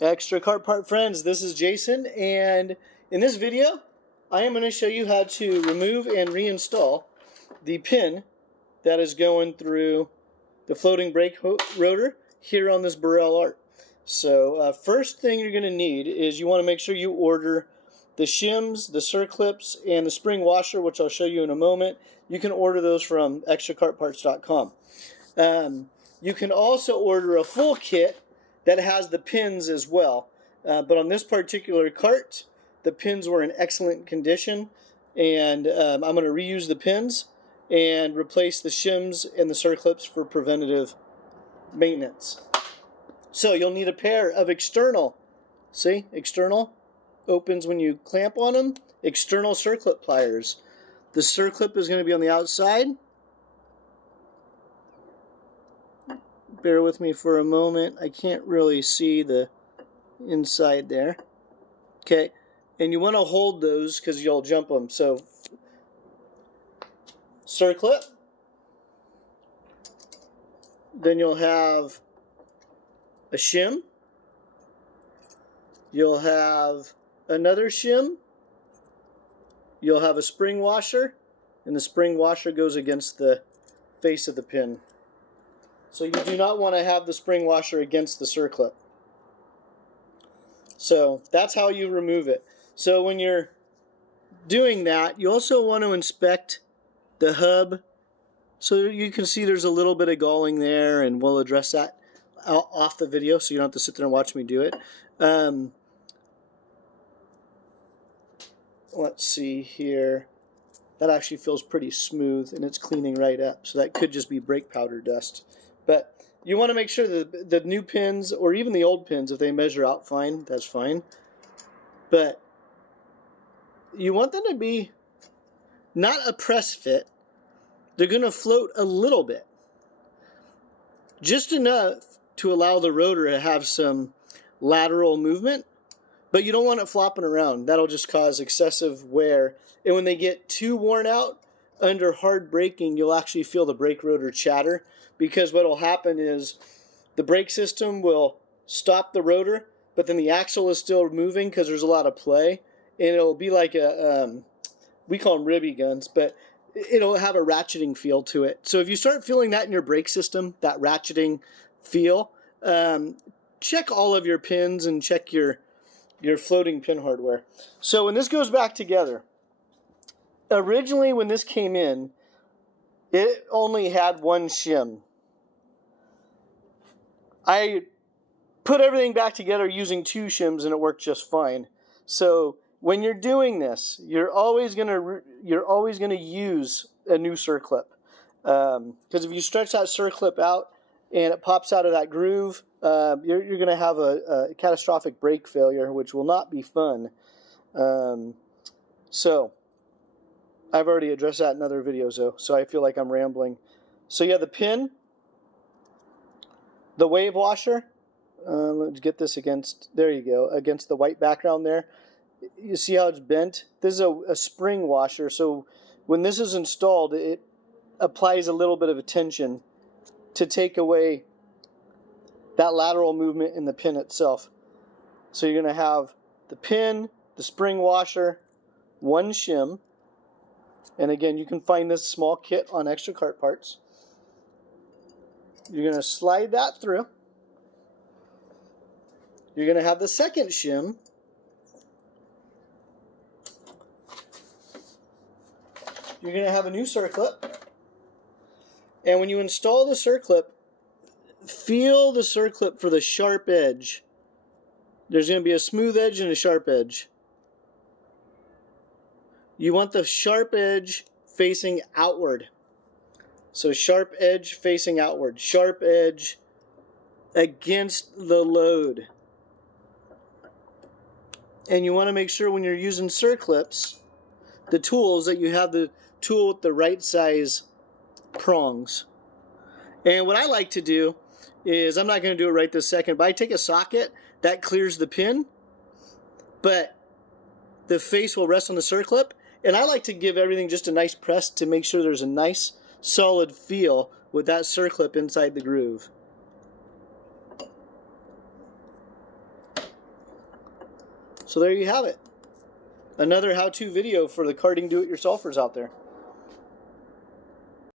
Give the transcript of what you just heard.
Extra Kart Part friends, this is Jason, and in this video I am going to show you how to remove and reinstall the pin that is going through the floating brake rotor here on this Birel art. So first thing you're going to need is you want to make sure you order the shims, the circlips, and the spring washer, which I'll show you in a moment. You can order those from extrakartparts.com. You can also order a full kit that has the pins as well. But on this particular cart, the pins were in excellent condition, and I'm going to reuse the pins and replace the shims and the circlips for preventative maintenance. So you'll need a pair of external, see, external opens when you clamp on them, external circlip pliers. The circlip is going to be on the outside. Bear with me for a moment. I can't really see the inside there. Okay, and you want to hold those because you'll jump them. So, circlip. Then you'll have a shim. You'll have another shim. You'll have a spring washer, and the spring washer goes against the face of the pin. So you do not want to have the spring washer against the circlip. So that's how you remove it. So when you're doing that, you also want to inspect the hub. So you can see there's a little bit of galling there, and we'll address that off the video so you don't have to sit there and watch me do it. Let's see here. That actually feels pretty smooth, and it's cleaning right up. So that could just be brake powder dust. But you want to make sure that the new pins, or even the old pins, if they measure out fine, that's fine. But you want them to be not a press fit. They're going to float a little bit. Just enough to allow the rotor to have some lateral movement. But you don't want it flopping around. That'll just cause excessive wear. And when they get too worn out, under hard braking, you'll actually feel the brake rotor chatter. Because what will happen is the brake system will stop the rotor, but then the axle is still moving because there's a lot of play. And it'll be like a, we call them ribby guns, but it'll have a ratcheting feel to it. So if you start feeling that in your brake system, that ratcheting feel, check all of your pins and check your floating pin hardware. So when this goes back together, originally when this came in, it only had one shim. I put everything back together using two shims, and it worked just fine. So when you're doing this, you're always gonna use a new circlip, because if you stretch that circlip out and it pops out of that groove, you're gonna have a catastrophic brake failure, which will not be fun. So I've already addressed that in other videos, though, so I feel like I'm rambling. So you have the pin, the wave washer. Let's get this against, there you go, against the white background there. You see how it's bent? This is a spring washer, so when this is installed, it applies a little bit of a tension to take away that lateral movement in the pin itself. So you're going to have the pin, the spring washer, one shim, and again, you can find this small kit on Extra Kart Parts. You're going to slide that through. You're going to have the second shim. You're going to have a new circlip. And when you install the circlip, feel the circlip for the sharp edge. There's going to be a smooth edge and a sharp edge. You want the sharp edge facing outward. So sharp edge facing outward. Sharp edge against the load. And you want to make sure when you're using circlips, the tools, that you have the tool with the right size prongs. And what I like to do is, I'm not going to do it right this second, but I take a socket that clears the pin, but the face will rest on the circlip. And I like to give everything just a nice press to make sure there's a nice solid feel with that circlip inside the groove. So there you have it. Another how-to video for the karting do-it-yourselfers out there.